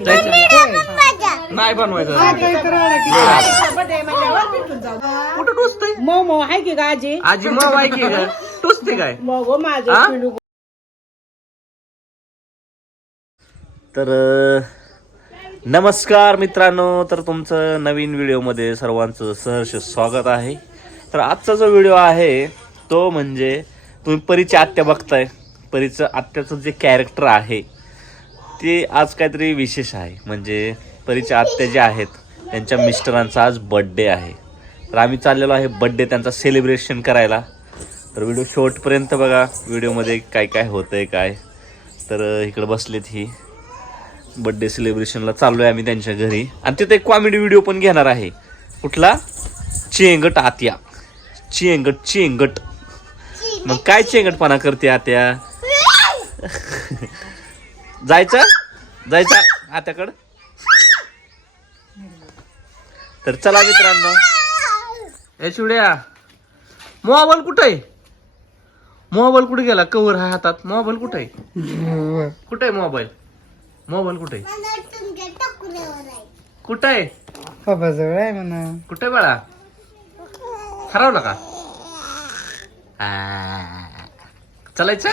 नाही बनवायचं. कुठं टोचतंय? मग मग आहे की का आजी? आजी मग माहिती का टोचते काय? मग माझं हा? पिलू तर अ, नमस्कार मित्रांनो. तर तुमचं नवीन व्हिडिओमध्ये सर्वांचं सहर्ष स्वागत आहे. तर आजचा जो व्हिडिओ आहे तो म्हणजे तुम्ही परीची आत्या बघताय. परीचं आत्याचं जे कॅरेक्टर आहे ते आज काहीतरी विशेष आहे. म्हणजे परीच्या आत्या जे आहेत त्यांच्या मिस्टरांचा आज बड्डे आहे. तर आम्ही चाललेलो आहे बड्डे त्यांचा सेलिब्रेशन करायला. तर व्हिडिओ शेवटपर्यंत बघा व्हिडिओमध्ये काय काय होतंय काय. तर इकडं बसलेत ही. बड्डे सेलिब्रेशनला चाललो आहे आम्ही त्यांच्या घरी. आणि तिथे एक कॉमेडी व्हिडिओ पण घेणार आहे. कुठला? चेंगट आत्या. चेंगट चेंगट मग काय चेंगटपणा करते आत्या? जायचं? जायचं? आताकडं तर चला मित्रांनो. ए चिवड्या मोबाईल कुठं आहे मोबाईल कुठे गेला? कवर हा हातात. मोबाईल कुठे आहे कुठे आहे मोबाईल? मोबाईल कुठे आहे कुठं आहे पप्पा जवळ आहे म्हणा कुठे बाळा? हरवला का? चलायचं?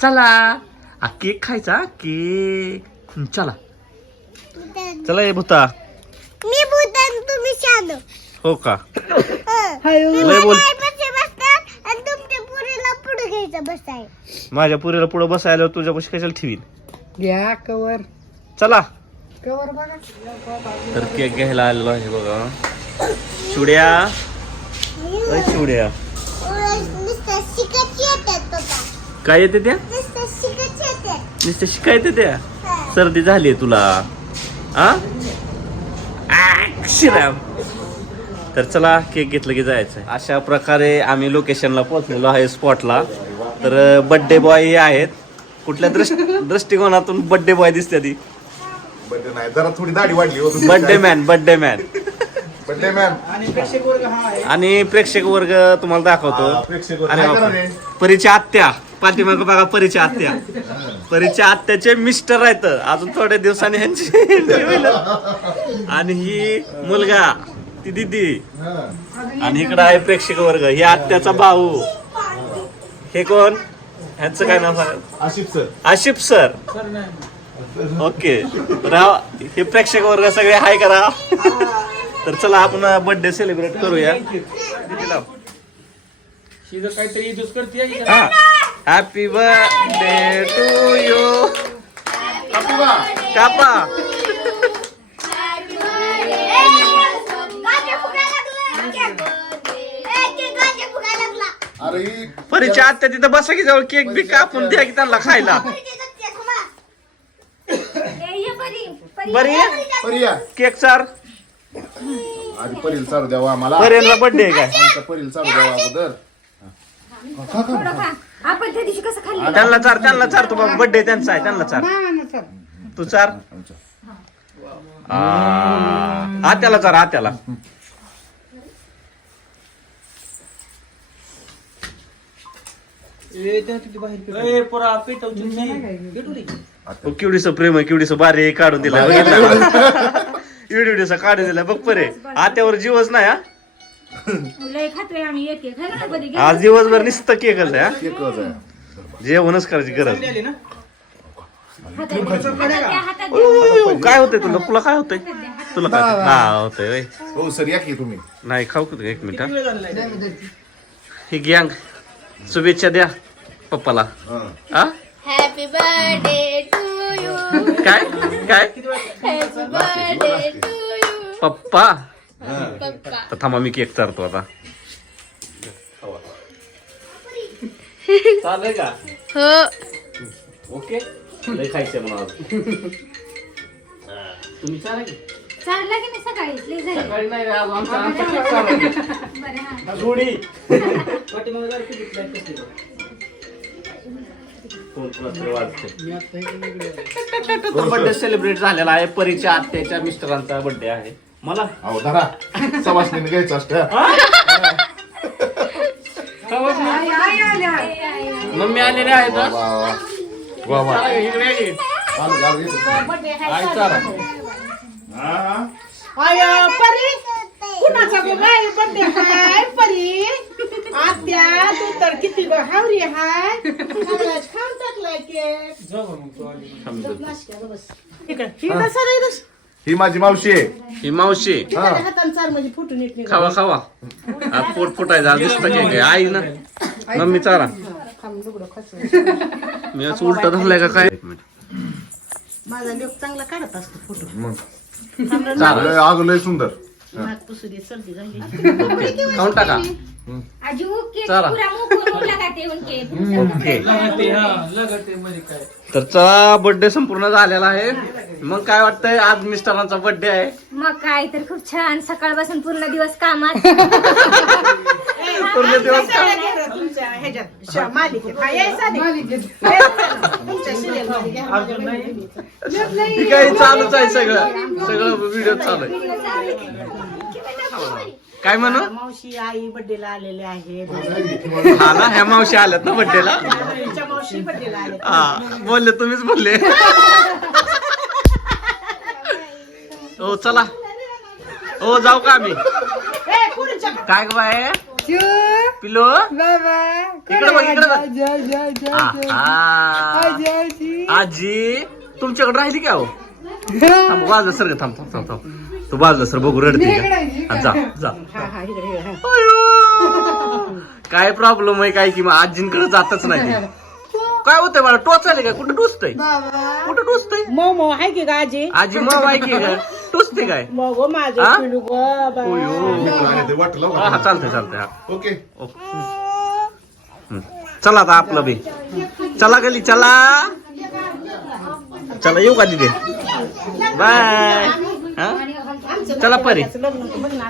चला. आ, केक खायचा केक हं, चला चला ये भूता मी भूतान तुम्ही शान हो का हाय लय बोल बसते बसतात आणि तुमच्या पुरीला पुढे घ्यायचं बसाय माझ्या पुरीला पुढे बसायला तुझ्या कशी कशाला ठेवीन घ्या कवर चला कवर बघा तर केक घ्यायला आलेलो आहे बघा अय नुसतं शिकत येतात पप्पा काय येते त्या नुसतं शिकत येतात नुसतं शिकायचं त्या सर्दी झाली तुला. आ? श्रीराम. तर चला केक घेतलं की जायचं अशा प्रकारे आम्ही लोकेशनला पोहोचलेलो आहे स्पॉटला तर बड्डे बॉय हे आहेत. कुठल्या दृष्ट दृष्टिकोनातून बड्डे बॉय दिसते ती? बड्डे नाही जरा थोडी दाढी वाढली हो. Birthday man birthday man birthday ma'am आणि प्रेक्षक वर्ग तुम्हाला हा, दाखवतो आहे? परीच्या आत्या. पाठीमाग बघा परीच्या आत्या. परीच्या आत्याचे मिस्टर आहेत. अजून थोड्या दिवसांनी होईल. आणि ही मुलगा ती दिदी. हा. आणि इकडं आहे प्रेक्षक वर्ग. ही आत्याचा भाऊ. हे कोण? ह्यांचं काय नाव Ashif sir. Ashif sir. Okay. राव हे प्रेक्षक वर्ग सगळे हाय करा तर चला आपण बर्थडे सेलिब्रेट करूया. लाव? हा. हॅपी बर्थडे टू यू कापा अरे ही परीच्या आत्या तिथं बसा की जवळ केक बी कापून द्या की त्यांना खायला. बरी? परिया. केक चार. आधी परील चालू द्यावा आम्हाला. पर्यंतला बर्थडे आहे काय? आमचा परील चालू द्यावा अगोदर. खा, खा, खा. आपण त्या दिवशी कसं खाल्लं? त्यांना चार त्यांना चार. तू बाबा बर्थडे त्यांचा आहे त्यांना चार. तू चार. आ, आत्याला चार आत्याला. हो, केवढीस प्रेम आहे केवढीस बारी काढून दिला एवढीसा काढून दिला बघ परे आत्यावर जीवच नाही हा? लय खातोय आम्ही एक एक. खायला कधी आज दिवसभर नुसतं केकच आहे हा? आहे. जेवणच करायची गरज. हातात काय होतंय तुला? तुला काय होतंय? तुला काय हा होतंय होय. हो सर या की तुम्ही. नाही खाऊ का तू? एक मिनिट हा. ही गँग शुभेच्छा द्या पप्पाला. हा. हॅपी बर्थडे टू यू काय? काय? हॅपी बर्थडे टू यू पप्पा पप्पा. तर थांबा मी केक चारतो आता. चालेल का? हो. ओके. लय आज. तुम्ही चाला की? चालला की नाही सकाळी? लय झाली. सकाळी नाही रे, आज आमचा आमचा केक चालला. बरं हा. जोडी. कोण तुला तरी वाजतंय. बर्थडे सेलिब्रेट झालेला आहे. परीच्या आत्याच्या मिस्टरांचा बर्थडे आहे. मला? अहो धरा सवासनीने घ्यायचं असतं. मम्मी आलेले आहेत वा वा वा. वा वा. चला, इकडे ये. की. आलं, आलं, येतं. आई चारा हा? आय परी. कुणाचा बड्डे हाय परी. आत्या तू तर किती गो हावरी हाय. खाऊन टाकलाय केक. इकडं, इकडं सर इकडं. ही माझी मावशी आहे. ही मावशी म्हणजे फुटून. खावा खावा. आज पोट फुटायचा दिसत की काय आई ना. मम्मी चारा. मी असं उलट धरलाय का काय? माझा लोक चांगला काढत असतो फोटो. मग. चारा. लय- अगं लय सुंदर. नाक पुसू दे सर्दी झाली. ओके. खाऊन टाका. आजू केक चला. पुरा मुकून लगाते उनके ओके. तर चला बर्थडे संपूर्ण झालेला आहे. मग काय वाटतंय? आज मिस्टरांचा बर्थडे आहे. मग काय तर खूप छान. सकाळपासून पूर्ण दिवस कामात. पूर्ण दिवस का? तुमच्या ह्याच्यात श- मालिकेत. हा, यायचा नाही. तुमच्या serial मध्ये घ्या, माझ्या बहिणीचं. ठीक आहे चालूच आहे सगळं. सगळं व्हिडिओ चालू आहे. काय म्हणू? मावशी आई बड्डेला आलेले आहेत. हा ना ह्या मावशी आल्यात ना मावशी बड्डेला आले हा बोलले तुम्हीच बोलले. हो चला. हो जाऊ का आम्ही? काय ग बाय पिलो बाबा इकडे बघ, इकडे बघ. जय जय जय जय आहा. जय जी आजी तुमच्याकडे राहिली का हो? थांब सर थांब थांब थांब थांब. तू बाजूला सर बघू रडते का? हा, जा जा. हा हा इकडे इकडे, हा. अयो. काय प्रॉब्लेम आहे काय की मग आजींकडे जातच नाही. ती. काय होतंय मला टोचायला काय कुठं टोचतंय? बाबा. कुठं टोचतंय? मोमो आहे की गाजी आजी? मग ऐकी का टोचते काय? मग माझे हा? पिलू गो बाबा. ओयो. ते वाटलं हा हा, चालतंय चालतंय हा. ओके. हं. चला आता आपलं बी. चला गली चला. चला येऊ का तिथे? बाय. हा? चला परी.